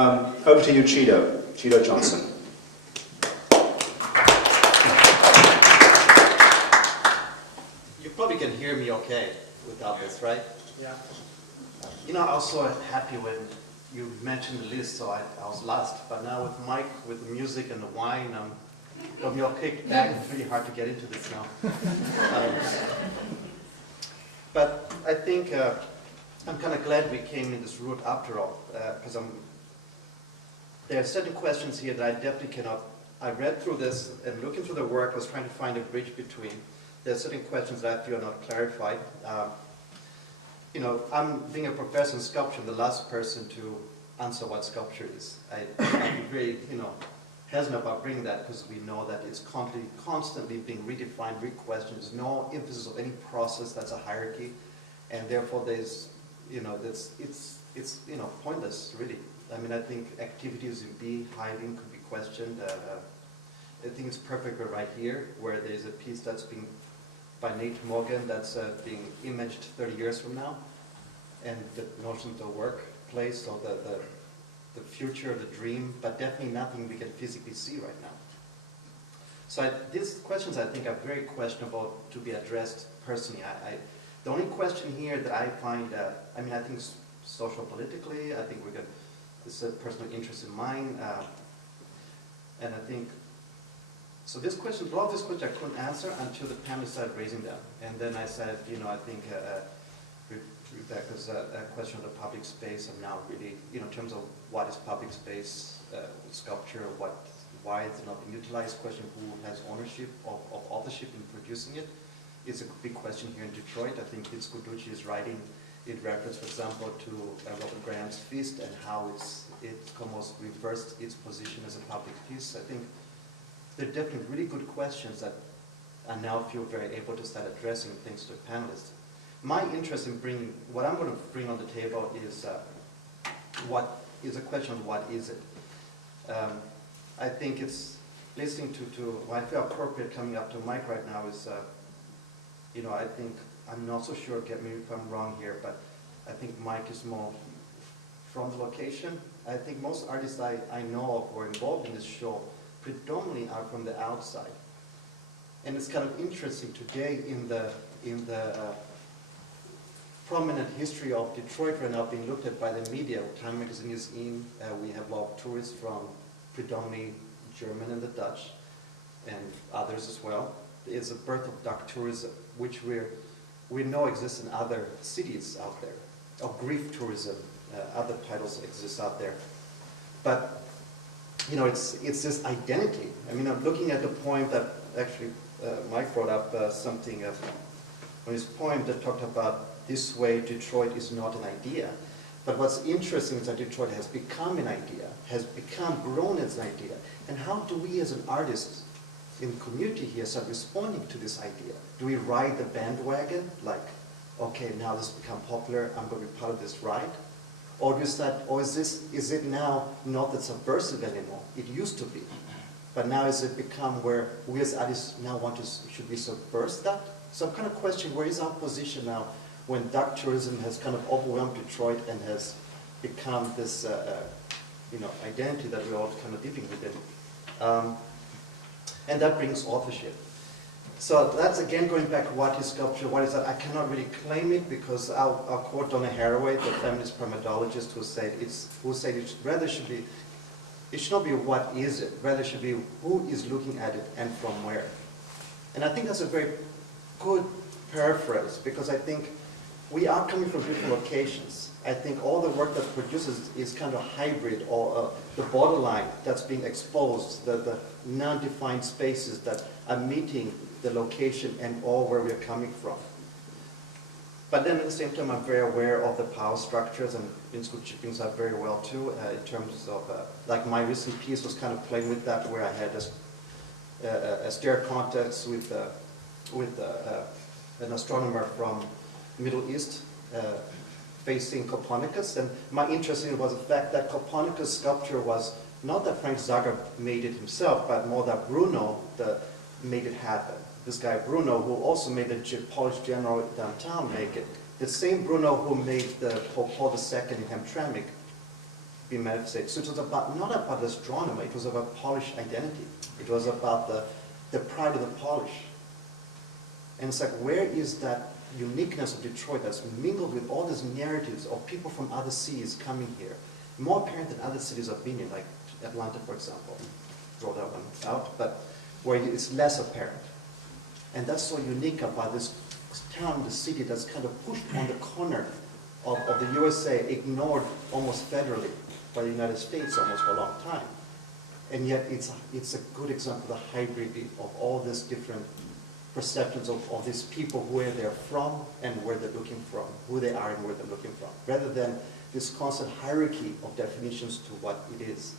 Over to you, Cheeto Johnson. You probably can hear me okay without this, right? Yeah. You know, I was so happy when you mentioned the list, so I was lost. But now with Mike, with the music and the wine, got me all kicked back. It's really hard to get into this now. But I think I'm kind of glad we came in this route after all, because there are certain questions here that I definitely cannot. I read through this and looking through the work, was trying to find a bridge between. There are certain questions that I feel are not clarified. You know, I'm being a professor in sculpture, the last person to answer what sculpture is. I'm very, hesitant about bringing that because we know that it's constantly being redefined, re-questioned. There's no emphasis of any process that's a hierarchy, and therefore there's, it's pointless, really. I mean, I think activities in beehive could be questioned. I think it's perfect right here, where there's a piece that's being by Nate Morgan that's being imaged 30 years from now, and the notion of the workplace or the future, the dream, but definitely nothing we can physically see right now. So these questions I think are very questionable to be addressed personally. The only question here that I find, I think social politically, I think this is a personal interest in mine, and I think, so this question, a lot of this question I couldn't answer until the panel started raising them. And then I said, I think Rebecca's question of the public space, I'm now really, in terms of what is public space, sculpture, why it's not being utilized, question who has ownership of authorship in producing it. It's a big question here in Detroit. I think Vince Guducci is writing in reference, for example, to Robert Graham's Feast and how it's almost reversed its position as a public piece. I think they're definitely really good questions that I now feel very able to start addressing things to panelists. My interest in what I'm going to bring on the table is what is a question of what is it. I think it's listening to what I feel appropriate coming up to Mike right now is, I think, I'm not so sure, get me if I'm wrong here, but I think Mike is more from the location. I think most artists I know of who are involved in this show predominantly are from the outside. And it's kind of interesting today in the prominent history of Detroit right now being looked at by the media. Time magazine is in, we have a lot of tourists from predominantly German and the Dutch, and others as well. It's a birth of dark tourism, which we know exists in other cities out there, of grief tourism, other titles exist out there. But it's this identity. I mean, I'm looking at the poem that actually Mike brought up something on his poem that talked about this way Detroit is not an idea. But what's interesting is that Detroit has become an idea, has grown as an idea. And how do we as an artist in the community here start responding to this idea? Do we ride the bandwagon, like, okay, now this has become popular, I'm going to be part of this ride? Or is it now not that subversive anymore? It used to be. But now has it become where we as artists now should we subvert that? So I'm kind of questioning, where is our position now when dark tourism has kind of overwhelmed Detroit and has become this identity that we're all kind of living within. And that brings authorship. So that's again going back to what is sculpture, what is that? I cannot really claim it because I'll quote Donna Haraway, the feminist primatologist, who said it should not be what is it, rather it should be who is looking at it and from where. And I think that's a very good paraphrase because I think we are coming from different locations. I think all the work that produces is kind of hybrid or the borderline that's being exposed, the non-defined spaces that are meeting the location and all where we're coming from. But then at the same time, I'm very aware of the power structures, and Vince Guducci brings that very well too, in terms of, like my recent piece was kind of playing with that, where I had a stare contest with an astronomer from Middle East facing Copernicus, and my interest in it was the fact that Copernicus' sculpture was not that Frank Zager made it himself, but more that Bruno made it happen. This guy Bruno, who also made the Polish general downtown make it. The same Bruno who made the Pope Paul II in Hamtramck being manifested. So it was about, not about this drama, it was about Polish identity. It was about the pride of the Polish. And it's like, where is that uniqueness of Detroit that's mingled with all these narratives of people from other cities coming here? More apparent than other cities I've been in, like Atlanta, for example. Draw that one out, but where it's less apparent. And that's so unique about this town, the city that's kind of pushed on the corner of the USA, ignored almost federally by the United States almost for a long time. And yet it's a good example of the hybrid of all these different perceptions of these people, where they're from and where they're looking from, who they are and where they're looking from, rather than this constant hierarchy of definitions to what it is.